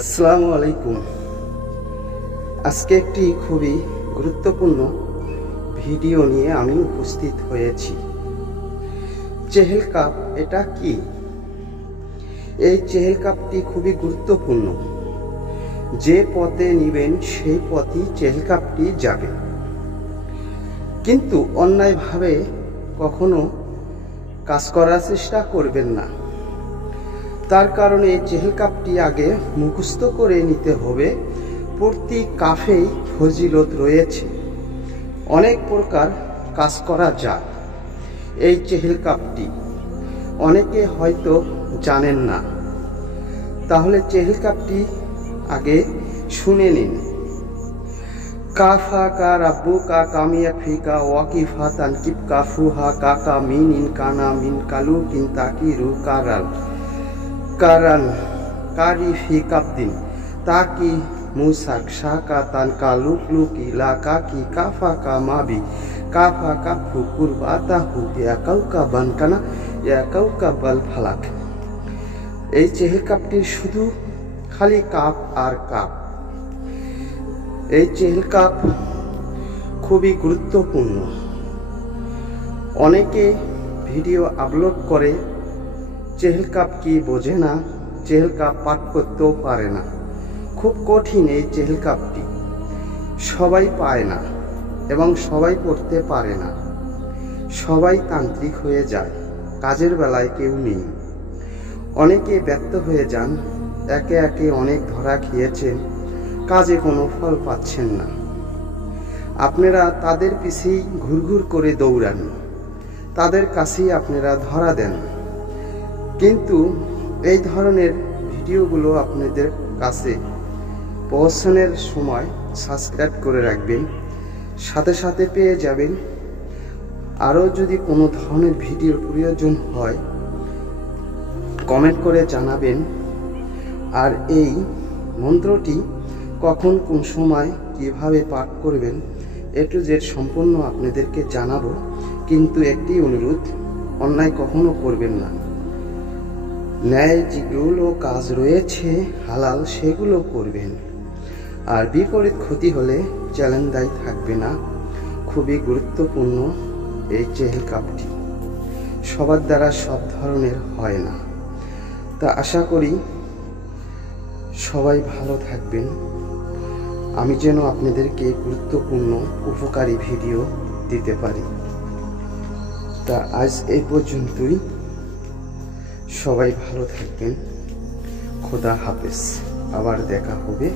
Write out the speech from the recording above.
আসসালামু আলাইকুম। আজকে একটি খুবই গুরুত্বপূর্ণ ভিডিও নিয়ে আমি উপস্থিত হয়েছি। চেহেল কাপ এটা কি? এই চেহেল কাপটি খুবই গুরুত্বপূর্ণ। যে পথে নিবেন সেই পথেই চেহেল কাপটি যাবে, কিন্তু অন্যায়ভাবে কখনো কাজ করার চেষ্টা করবেন না। তার কারণে চেহেল কাপটি আগে মুখস্থ করে নিতে হবে। প্রতি কাফেই ফজিলত রয়েছে, অনেক প্রকার কাজ করা যায়। এই চেহেল কাপটি অনেকে হয়তো জানেন না, তাহলে চেহেল কাপটি আগে শুনে নিন। কাফা কা রাব্বু কা কামিয়া ফিকা ওয়াকিফা তানকিব কাফুহা কাকা মিন ইন কানা মিন কালু কিন তাকিরু কারাল কারান কারি ফি কাবদিন তাকি মুসাক শাকা তান কালুক লুকি লা কাকি কাফা কা মাবি কাফা কাফু কুরবাতাহু ইয়া কাউকা বানকানা ইয়া কাউকা বাল ফালাক। এই চেহেল কাপটির শুধু খালি কাপ আর কাপ। এই চেহেল কাপ খুবই গুরুত্বপূর্ণ। অনেকে ভিডিও আপলোড করে, চেহেল কাপ কি বোঝে না, চেহেল কাপ পাঠ করতেও পারে না। খুব কঠিন এই চেহেল কাপটি, সবাই পায় না এবং সবাই পড়তে পারে না। সবাই তান্ত্রিক হয়ে যায়, কাজের বেলায় কেউ নেই। অনেকে ব্যর্থ হয়ে যান, একে একে অনেক ধরা খেয়েছেন, কাজে কোনো ফল পাচ্ছেন না। আপনারা তাদের পিছেই ঘুরঘুর করে দৌড়ান, তাদের কাছেই আপনারা ধরা দেন। কিন্তু এই ধরনের ভিডিওগুলো আপনাদের কাছে পৌঁছানোর সময় সাবস্ক্রাইব করে রাখবেন, সাথে সাথে পেয়ে যাবেন। আরও যদি কোনো ধরনের ভিডিওর প্রয়োজন হয় কমেন্ট করে জানাবেন। আর এই মন্ত্রটি কখন কোন সময় কিভাবে পাঠ করবেন A to Z সম্পূর্ণ আপনাদেরকে জানাবো। কিন্তু একটি অনুরোধ, অন্যায় কখনো করবেন না। ন্যায় যেগুলো কাজ রয়েছে হালাল সেগুলো করবেন। আর বিপরীত ক্ষতি হলে চ্যালেঞ্জ দায়ী থাকবে না। খুবই গুরুত্বপূর্ণ এই চেহেল কাপটি, সবার দ্বারা সব ধরনের হয় না। তা আশা করি সবাই ভালো থাকবেন, আমি যেন আপনাদেরকে গুরুত্বপূর্ণ উপকারী ভিডিও দিতে পারি। তা আজ এই পর্যন্তই। সবাই ভালো থাকবেন। খোদা হাফেজ, আবার দেখা হবে।